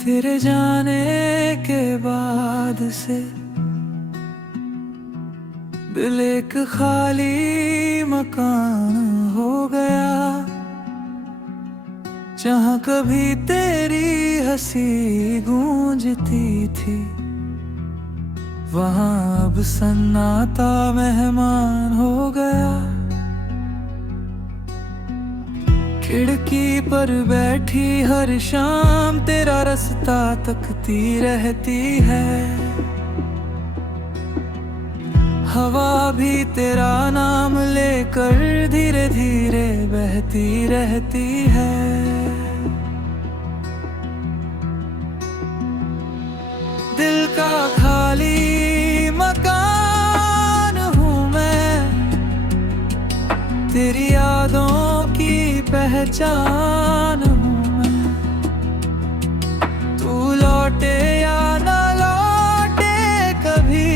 तेरे जाने के बाद से दिल एक खाली मकान हो गया। जहाँ कभी तेरी हंसी गूंजती थी, वहाँ अब सन्नाटा मेहमान हो गया। खिड़की पर बैठी हर शाम तेरा रास्ता तकती रहती है। हवा भी तेरा नाम लेकर धीरे धीरे बहती रहती है। दिल का खाली मकान हूँ मैं, तेरी यादों की पहचान हूँ मैं। तू लौटे या ना लौटे कभी,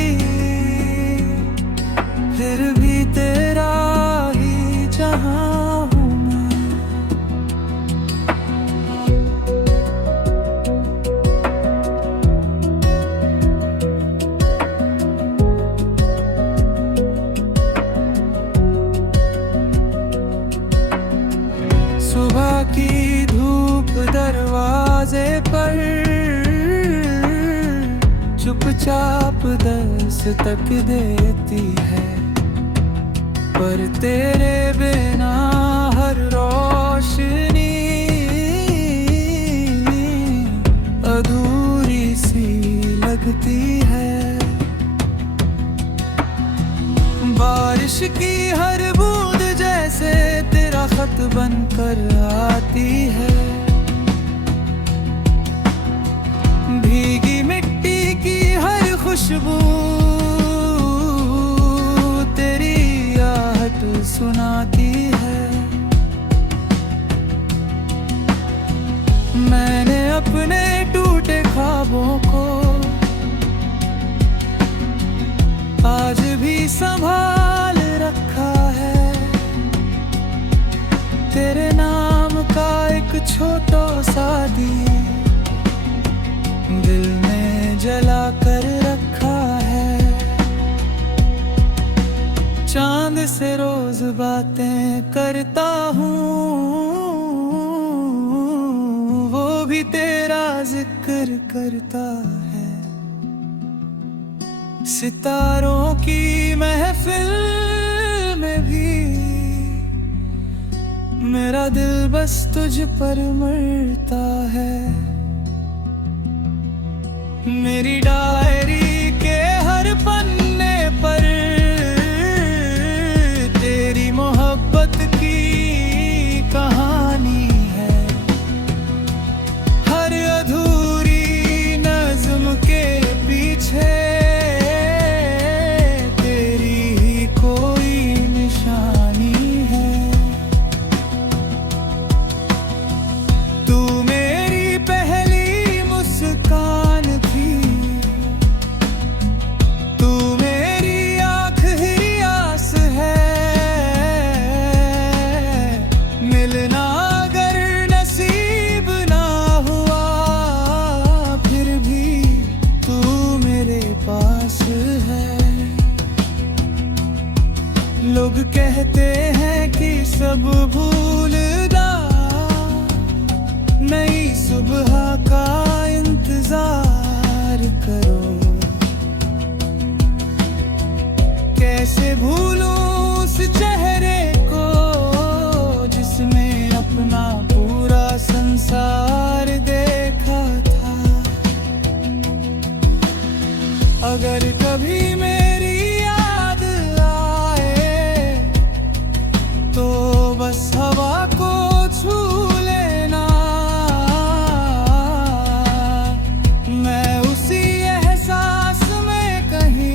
फिर भी तेरा ही जहां हूँ मैं। सुबह की धूप दरवाजे पर चुपचाप दस्तक देती है, पर तेरे बिना हर रोशनी अधूरी सी लगती है। बारिश की हर बूंद जैसे तेरा खत बनकर आती है। भीगी मिट्टी की हर खुशबू तेरी आहट सुनाती है। मैंने अपने टूटे ख्वाबों को आज भी संभाल रखा है। तेरे नाम का एक छोटा सा दिया दिल में जला कर रखा है। चांद से रोज बातें करता हूँ, वो भी तेरा जिक्र करता है। सितारों की महफिल में भी मेरा दिल बस तुझ पर मरता है। मेरी डायरी के हर पन्ने पर तेरी मोहब्बत की कहानी है। हर अधूरी नज़्म के पीछे तेरी ही कोई निशानी है। तू मेरी पहली मुस्कान थी, तू मेरी आखिरी आस है। मिलना अगर नसीब ना हुआ, फिर भी तू मेरे पास है। लोग कहते हैं कि सब भूलना, नई सुबह का इंतजार करो। कैसे भूलूं उस चेहरे को जिसमें अपना पूरा संसार देखा था। अगर कभी मेरी याद आए तो बस हवा को छू लेना। मैं उसी एहसास में कहीं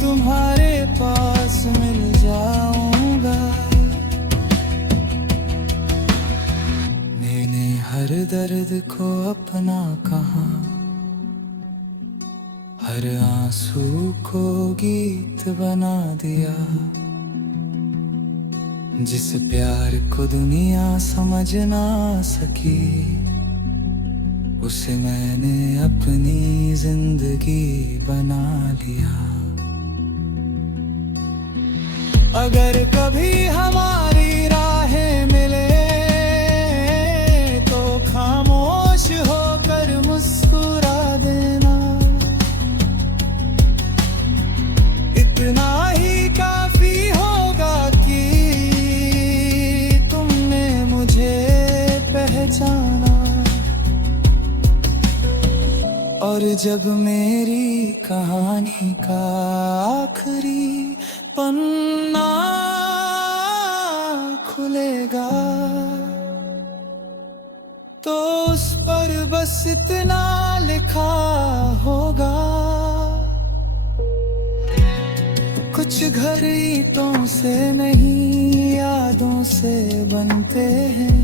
तुम्हारे पास मिल जाऊंगा। मैंने हर दर्द को अपना कहा, हर आंसू को गीत बना दिया। जिस प्यार को दुनिया समझ ना सकी, उसे मैंने अपनी जिंदगी बना लिया। अगर कभी हमारी राहें मिले तो खामोश होकर मुस्कुरा देना। इतना ही काफी होगा कि तुमने मुझे पहचाना। और जब मेरी कहानी का आखिरी पन्ना खुलेगा तो उस पर बस इतना लिखा होगा, कुछ घर ईंटों से नहीं यादों से बनते हैं।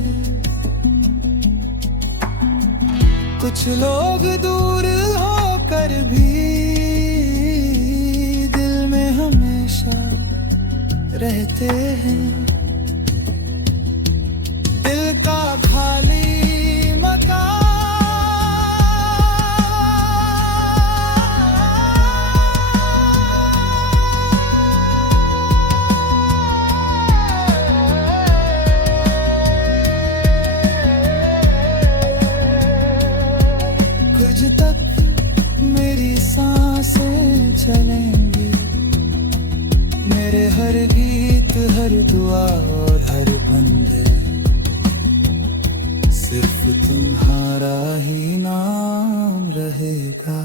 कुछ लोग दूर होकर भी दिल में हमेशा रहते हैं। दिल का खाली मकान कुछ तक मेरी सांसें चलेंगी। मेरे हर गीत, हर दुआ और हर बंदे सिर्फ तुम्हारा ही नाम रहेगा।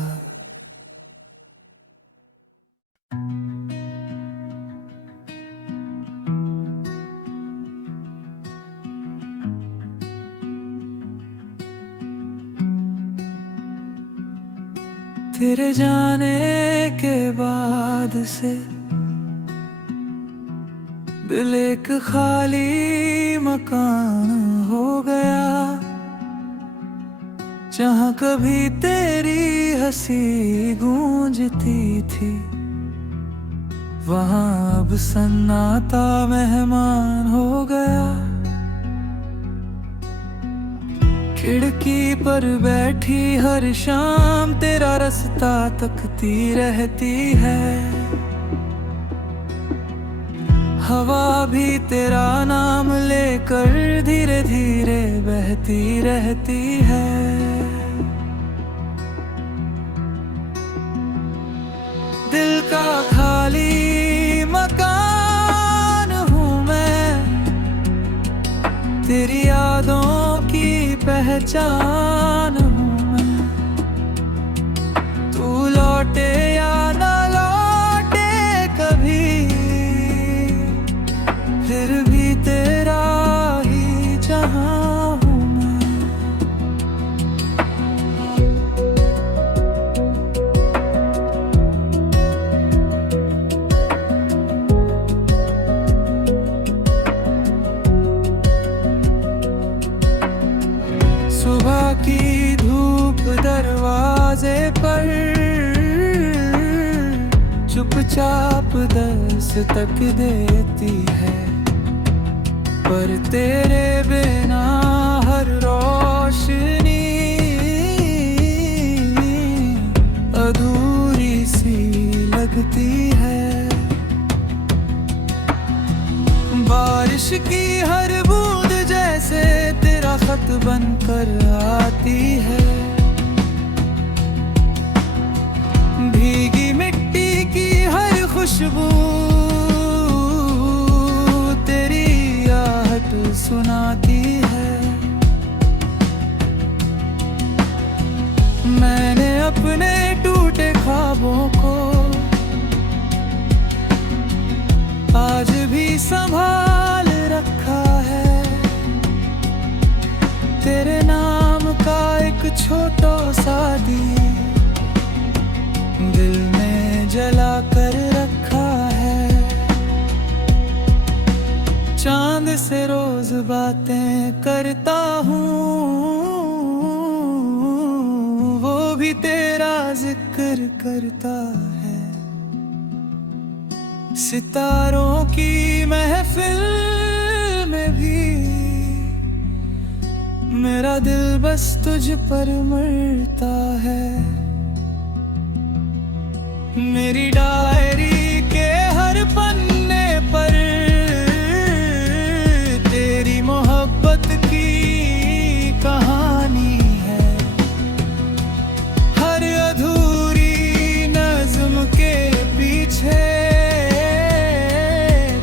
तेरे जाने के बाद से दिल एक खाली मकान हो गया। जहाँ कभी तेरी हंसी गूंजती थी वहाँ अब सन्नाटा मेहमान हो गया। खिड़की पर बैठी हर शाम तेरा रास्ता तकती रहती है। हवा भी तेरा नाम लेकर धीरे धीरे बहती रहती है। दिल का खाली मकान हूँ मैं, तेरी यादों की पहचान हूँ मैं। तू लौटे या ना लौटे कभी, फिर भी तेरा ही जहां हूँ मैं। सुबह की धूप दरवाजे पर चुपचाप दस्तक देती है, पर तेरे बिना हर रोशनी अधूरी सी लगती है। बारिश की हर बूंद जैसे तेरा खत बनकर आती है। भीगी मिट्टी की हर खुशबू तेरी आहट सुनाती है। मैंने अपने टूटे ख्वाबों को आज भी संभाल रखा है। तेरे नाम का एक छोटा सा दिया दिल में जला कर रखा है। चांद से रोज बातें करता हूँ, वो भी तेरा जिक्र करता है। सितारों की महफिल में भी मेरा दिल बस तुझ पर मरता है। मेरी डायरी के हर पन्ने पर तेरी मोहब्बत की कहानी है। हर अधूरी नज़्म के पीछे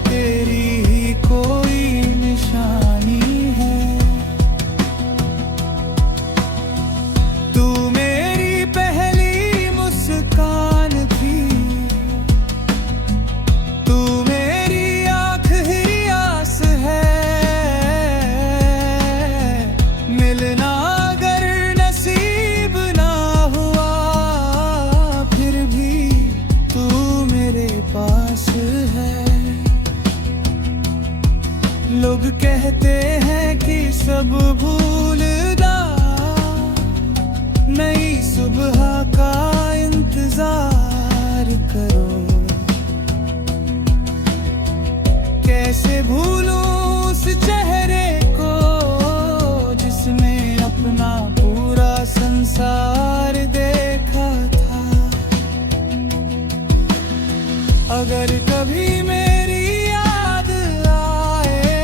तेरी ही कोई निशानी है। तू मेरी पहली मुस्कान थी, तू मेरी आखिरी आस है। मिलना अगर नसीब ना हुआ, फिर भी तू मेरे पास है। लोग कहते हैं कि सब भूलना, नई सुबह का इंतजार करो। कैसे भूलूं उस चेहरे को जिसमें अपना पूरा संसार देखा था। अगर कभी मेरी याद आए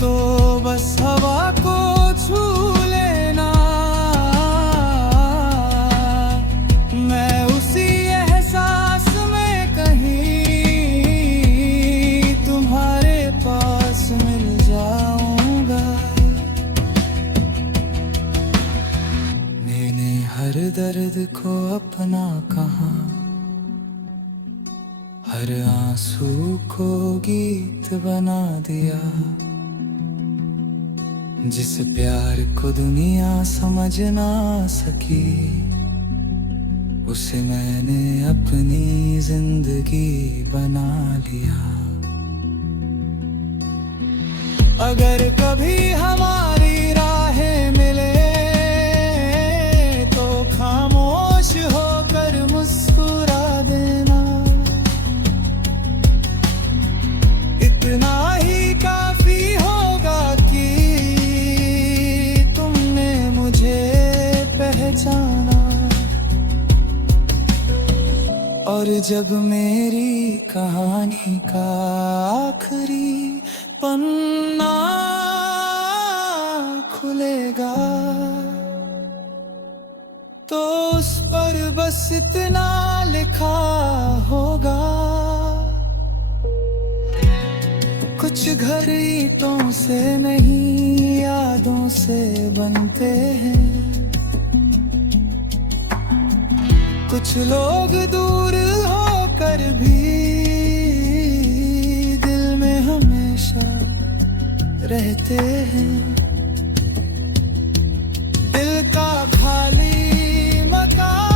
तो बस हवा को छू लेना। मैं उसी एहसास में कहीं तुम्हारे पास मिल जाऊंगा। मैंने हर दर्द को अपना कहा, हर आंसू को गीत बना दिया। जिस प्यार को दुनिया समझ ना सकी, उसे मैंने अपनी जिंदगी बना लिया। अगर कभी हमारी राहें मिले तो खामोश होकर मुस्कुरा देना। इतना ही काफी होगा कि तुमने मुझे पहचाना। और जब मेरी कहानी का आखिरी पन्ना खुलेगा, तो उस पर बस इतना लिखा होगा। कुछ घर ईंटों से नहीं यादों से बनते हैं। कुछ लोग दूर होकर भी दिल में हमेशा रहते हैं। दिल का खाली मकान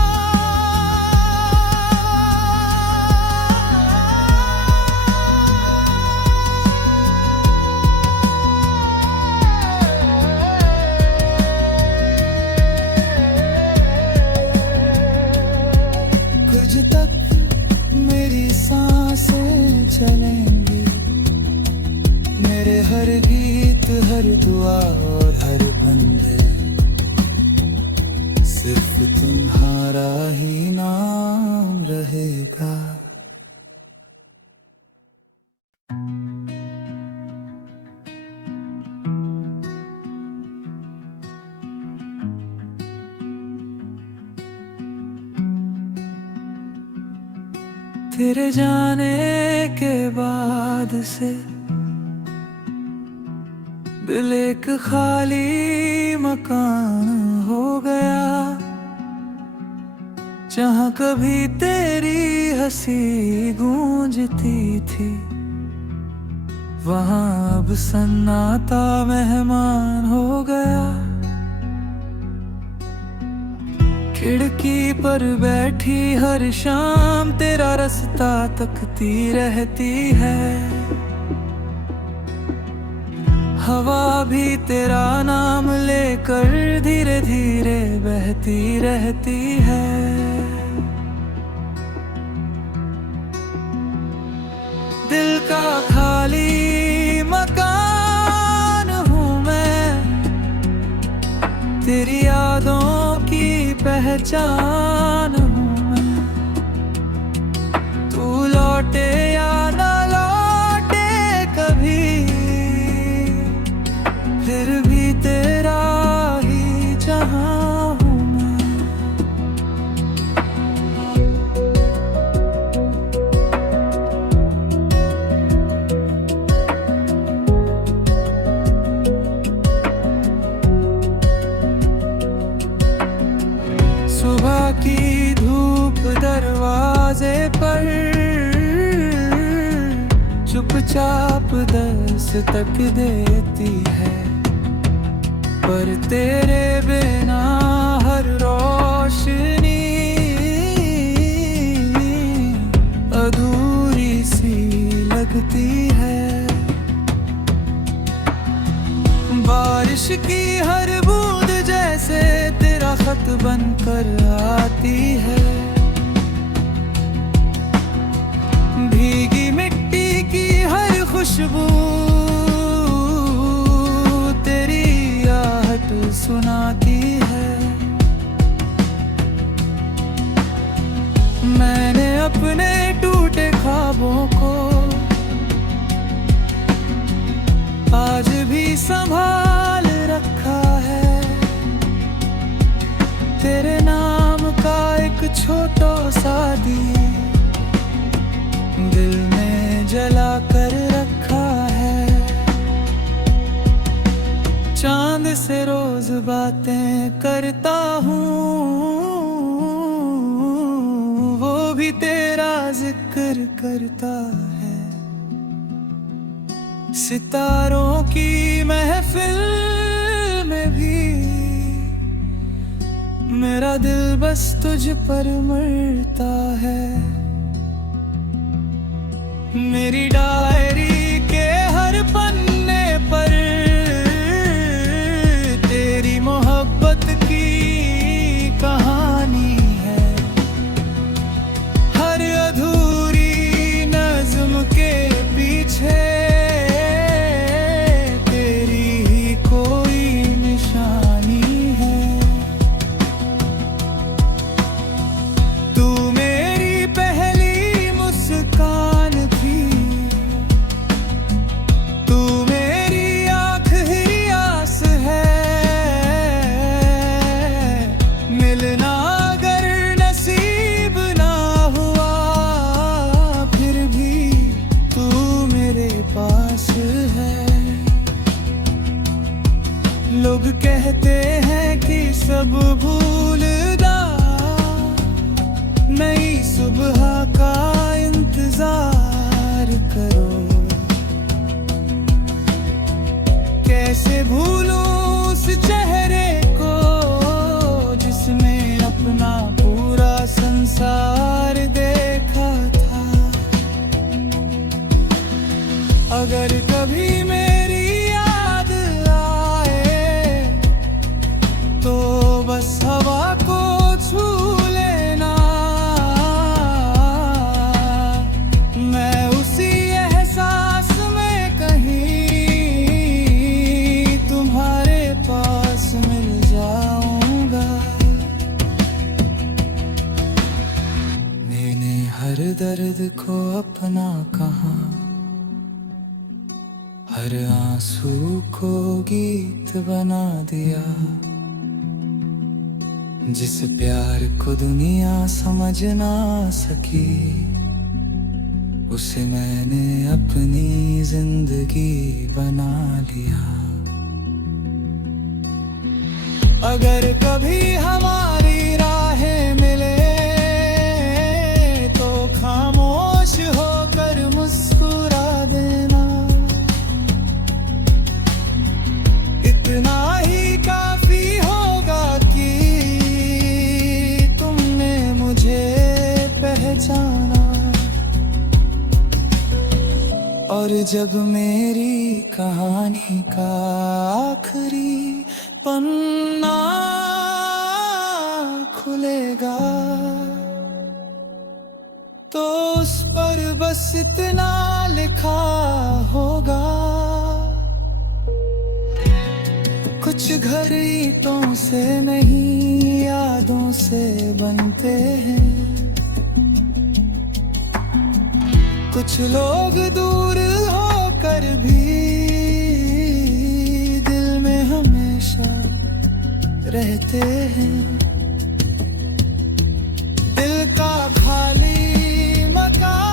कुछ तक मेरी सांसें चलेंगी। मेरे हर गीत, हर दुआ और हर बंदे सिर्फ तुम्हारा ही नाम रहेगा। तेरे जाने के बाद से दिल एक खाली मकान हो गया। जहाँ कभी तेरी हंसी गूंजती थी, वहाँ अब सन्नाटा मेहमान हो गया। खिड़की पर बैठी हर शाम तेरा रास्ता तकती रहती है। हवा भी तेरा नाम लेकर धीरे धीरे बहती रहती है। दिल का खाली मकान हूँ मैं, पहचान हूँ मैं। तू लौटे या ना लौटे कभी, फिर भी तेरा ही जहां हूँ मैं। सुबह की धूप दरवाजे पर चुपचाप दस्तक देती है, पर तेरे बिना हर रोशनी अधूरी सी लगती है। बारिश की हर बूंद जैसे तेरा खत बनकर आती है। भीगी मिट्टी की हर खुशबू तेरी आहट सुनाती है। मैंने अपने टूटे ख्वाबों को आज भी संभाल रखा है। तेरे नाम का एक छोटा सा दिया दिल में जला कर रखा है। चांद से रोज बातें करता हूँ, वो भी तेरा जिक्र करता है। सितारों की महफिल में भी मेरा दिल बस तुझ पर मरता है। मेरी डायरी के हर पन्ने पर तेरी मोहब्बत की कहानी है। हर अधूरी नज़्म के पीछे तेरी ही कोई निशानी है। तू मेरी पहली मुस्कान थी, तू मेरी आखिरी आस है। मिलना अगर नसीब ना हुआ, फिर भी तू मेरे पास है। लोग कहते हैं कि सब भूल जा, नई सुबह का इंतजार करो। कैसे भूलूं उस चेहरे को जिसमें अपना पूरा संसार देखा था। अगर कभी मेरी याद आए तो बस हवा को छू लेना। मैं उसी एहसास में कहीं तुम्हारे पास मिल जाऊंगा। मैंने हर दर्द को अपना कहा, हर आंसू को गीत बना दिया। जिस प्यार को दुनिया समझ ना सकी, उसे मैंने अपनी जिंदगी बना लिया। अगर कभी हमारी राहें मिले तो खामोश होकर मुस्कुरा देना। इतना ही काफी होगा कि तुमने मुझे पहचाना। और जब मेरी कहानी का आखिरी पन्ना खुलेगा, तो उस पर बस इतना लिखा होगा। कुछ घर ईंटों से नहीं, यादों से बनते हैं। कुछ लोग दूर होकर भी दिल में हमेशा रहते हैं। दिल का खाली मकान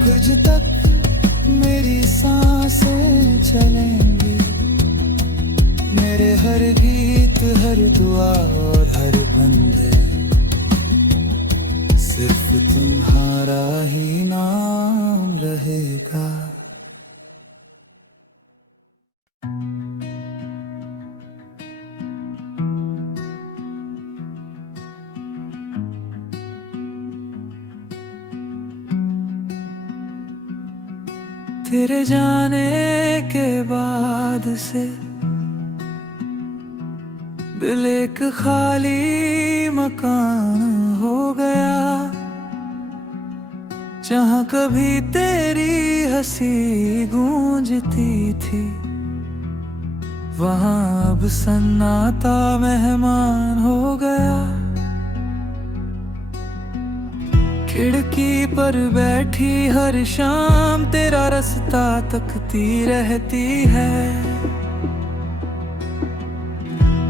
कुछ तक मेरी सांसें चलेंगी। मेरे हर गीत, हर दुआ और हर बंदे सिर्फ तुम्हारा ही नाम रहेगा। तेरे जाने के बाद से दिल एक खाली मकान हो गया। जहाँ कभी तेरी हंसी गूंजती थी, वहाँ अब सन्नाटा मेहमान हो गया। खिड़की पर बैठी हर शाम तेरा रास्ता तकती रहती है।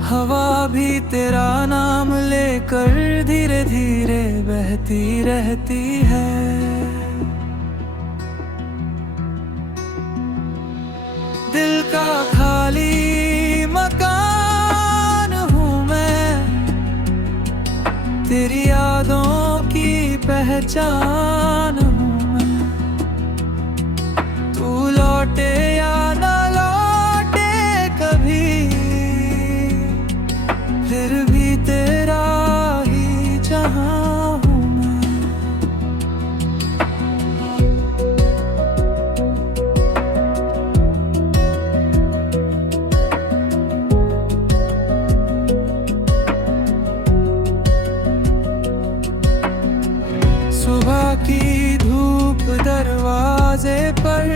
हवा भी तेरा नाम लेकर धीरे धीरे बहती रहती है। दिल का खाली मकान हूँ मैं, तेरी यादों की पहचान हूँ मैं। तू लौटे या ना लौटे कभी, फिर भी तेरा ही जहां हूँ मैं। सुबह की धूप दरवाजे पर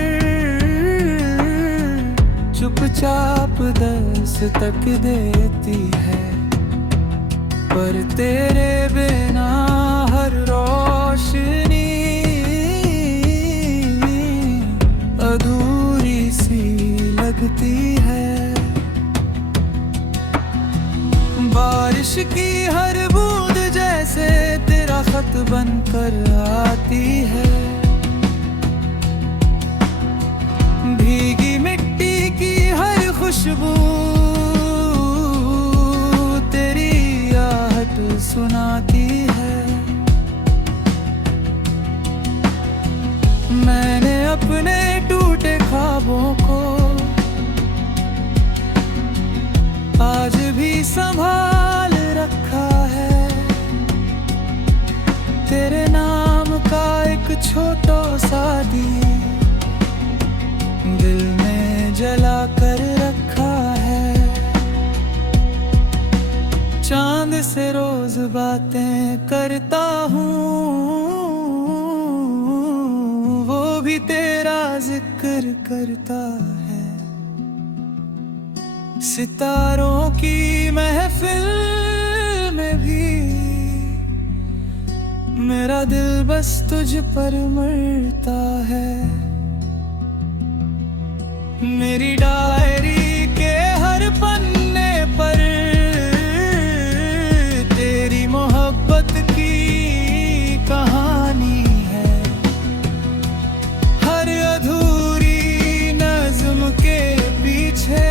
चुपचाप दस्तक देती है, पर तेरे बिना हर रोशनी अधूरी सी लगती है। बारिश की हर बूंद जैसे तेरा खत बनकर आती है। भीगी मिट्टी की हर खुशबू तेरी आहट सुनाती है। मैंने अपने टूटे ख्वाबों को आज भी संभाल रखा है। तेरे नाम का एक छोटा सा दिया दिल में जला कर रखा है। चांद से रोज बातें करता हूँ, वो भी तेरा जिक्र करता है। सितारों की महफिल में भी मेरा दिल बस तुझ पर मरता है। मेरी डायरी के हर पन्ने पर तेरी मोहब्बत की कहानी है। हर अधूरी नज़्म के पीछे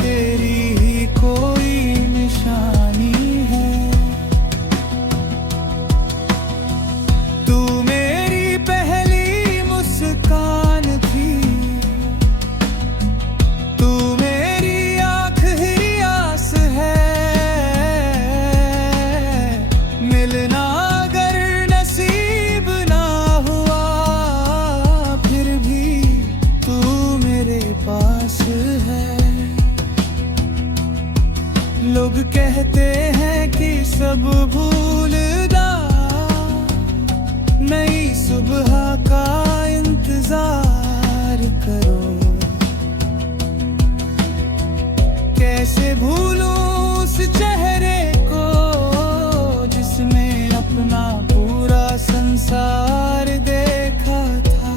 तेरी ही कोई निशानी है। तू मेरी पहली मुस्कान थी, तू मेरी लोग कहते हैं कि सब भूलना, नई सुबह का इंतजार करो। कैसे भूलूं उस चेहरे को जिसमें अपना पूरा संसार देखा था।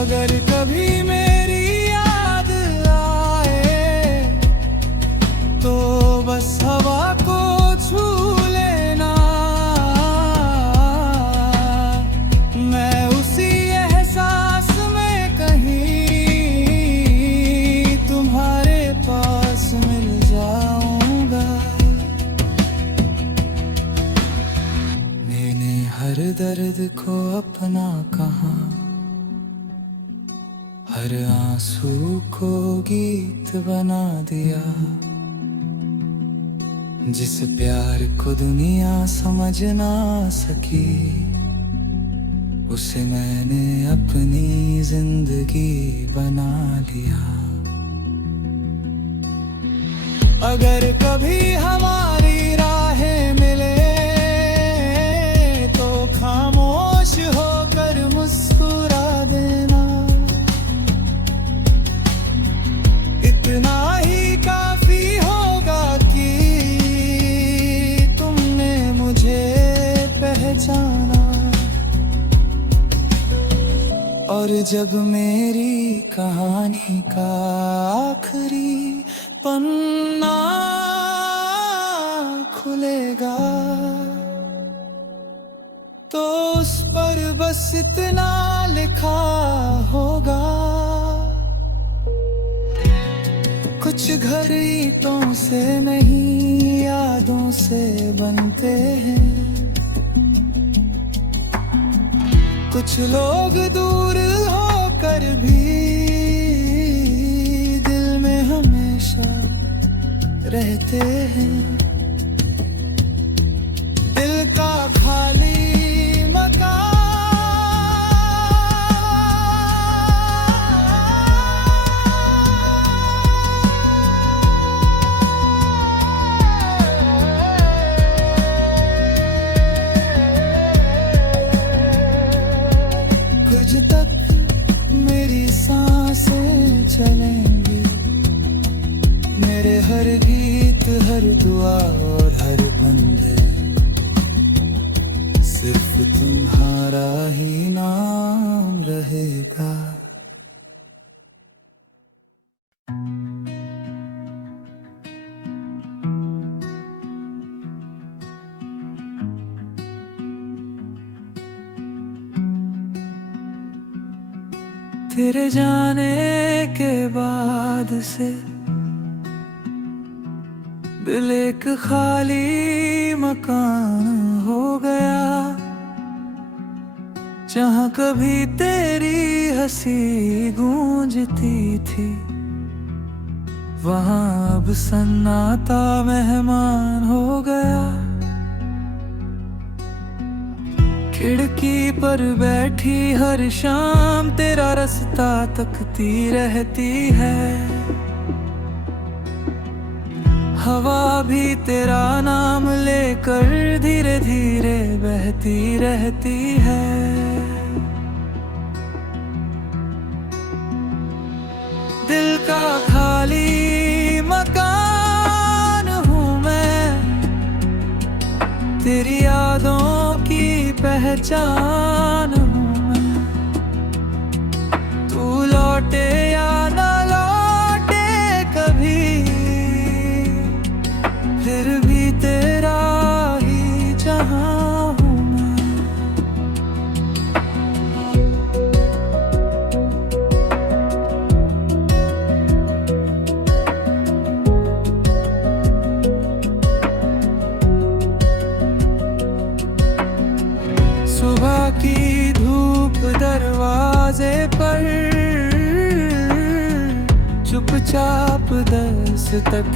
अगर कभी मेरी याद आए तो बस हवा को छू लेना, मैं उसी एहसास में कहीं तुम्हारे पास मिल जाऊंगा। मैंने हर दर्द को अपना कहा, हर आंसू को गीत बना दिया। जिस प्यार को दुनिया समझ ना सकी, उसे मैंने अपनी जिंदगी बना लिया। अगर कभी हमारी राहें मिले तो खामोश होकर मुस्कुरा देना। इतना ही काफी होगा कि तुमने मुझे पहचाना। और जब मेरी कहानी का आखिरी पन्ना खुलेगा तो उस पर बस इतना लिखा होगा, कुछ घर ईंटों से नहीं यादों से बनते हैं। कुछ लोग दूर होकर भी दिल में हमेशा रहते हैं। दिल का खाली मकान कुछ तक मेरी सांसें चलेंगी। मेरे हर गीत, हर दुआ और हर बंदे सिर्फ तुम्हारा ही नाम रहेगा। तेरे जाने के बाद से दिल एक खाली मकान हो गया। जहाँ कभी तेरी हंसी गूंजती थी, वहाँ अब सन्नाटा मेहमान हो गया। खिड़की पर बैठी हर शाम तेरा रास्ता तकती रहती है। हवा भी तेरा नाम लेकर धीरे धीरे बहती रहती है। दिल का खाली मकान हूँ मैं, तेरी यादों की पहचान हूँ मैं। तू लौटे या ना लौटे कभी, फिर भी तेरा ही जहां हूँ मैं। सुबह की धूप दरवाजे पर चुपचाप दस्तक